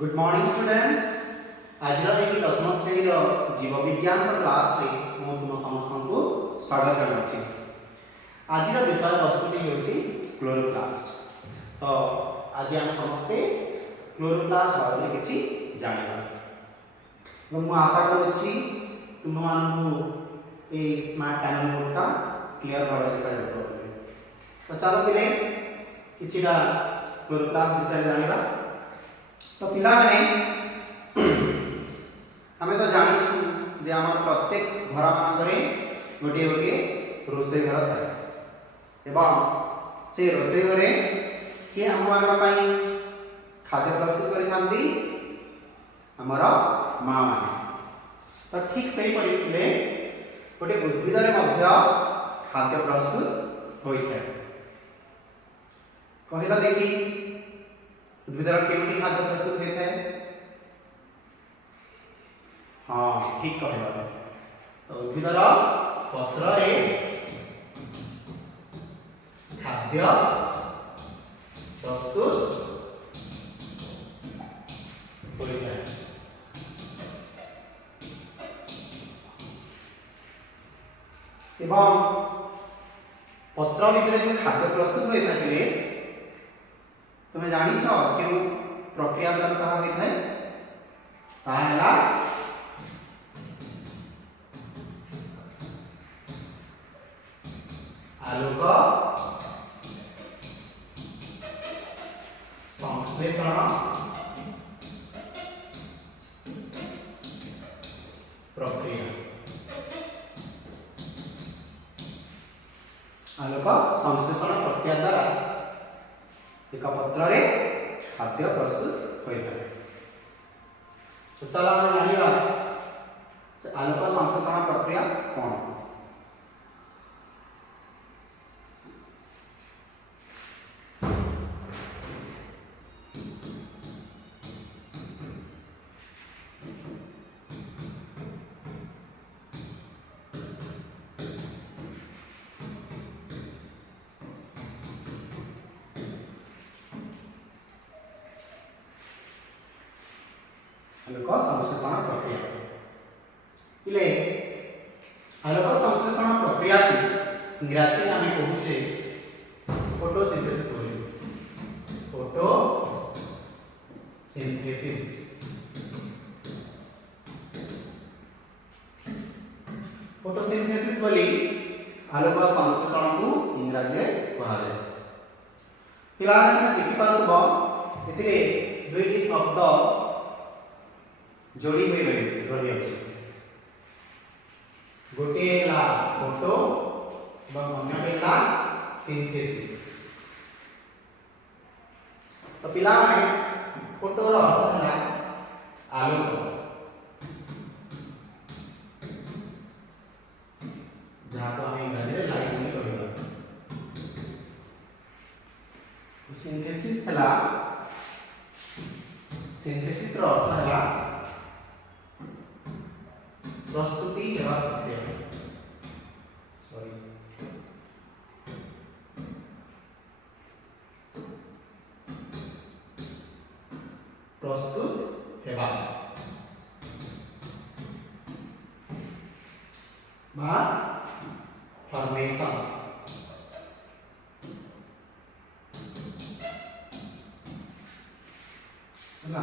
Good morning students. आज एक 10th श्रेणी जीव विज्ञान क्लास रे मो तुम समस्त को स्वागत जनाछि। आज विषय वस्तुटी होछि क्लोरोप्लास्ट। तो आज हम समस्ते क्लोरोप्लास्ट बारे में किछि जानिबा। मु आशा करूछि तुम मानकु ए स्मार्ट पैनल बोर्डटा क्लियर भाबे देखा जातो। तो चलो पिले किछिटा क्लोरोप्लास्ट विषय जानिबा। तो पिला माने हमें तो जानी जे आम प्रत्येक घर मानक गोटे गोटे रोषे घर थाए एवं से रोषे घरे किए आम मान खाद्य प्रस्तुत करती आमर माँ मैंने। तो ठीक से गोटे उद्भिद खाद्य प्रस्तुत होता है। कहला देखी उद्भिद केउटी खाद्य प्रस्तुत होता है? हाँ ठीक कहला। तो उद्भिद पत्र खाद्य प्रस्तुत होता है। एवं पत्र भितर जो खाद्य प्रस्तुत होता है तुम्हें जानी क्यों प्रक्रिया द्वारा कहा होता है? ताहला आलोक संश्लेषण प्रक्रिया। आलोक संश्लेषण प्रक्रिया द्वारा एक पत्र रे खाद्य प्रस्तुत होता है। तो चलो हम जानिबा आलोक संश्लेषण प्रक्रिया कौन? आलोक संश्लेषण प्रक्रिया इले आलोक संश्लेषण प्रक्रिया को इंग्रजी में आमे कहूचे फोटोसिंथेसिस बोली। फोटोसिंथेसिस फोटोसिंथेसिस बोली आलोक संश्लेषण को इंग्रजी में कहा जाए। फिलहाल में देखि पारबो एथिरे दुईटी शब्द जोड़ी हुई रही अछि। गोटे ला फोटो और अन्यटे ला सिंथेसिस। तो पिला माने फोटो रो अर्थ है आलोक, जहां तो हमें इंग्रजी में लाइट बोली कहबा। सिंथेसिस हला सिंथेसिस रो अर्थ है प्रस्तुति एवं प्रक्रिया। सॉरी प्रस्तुत हेबा बा फॉर्मेशन। ना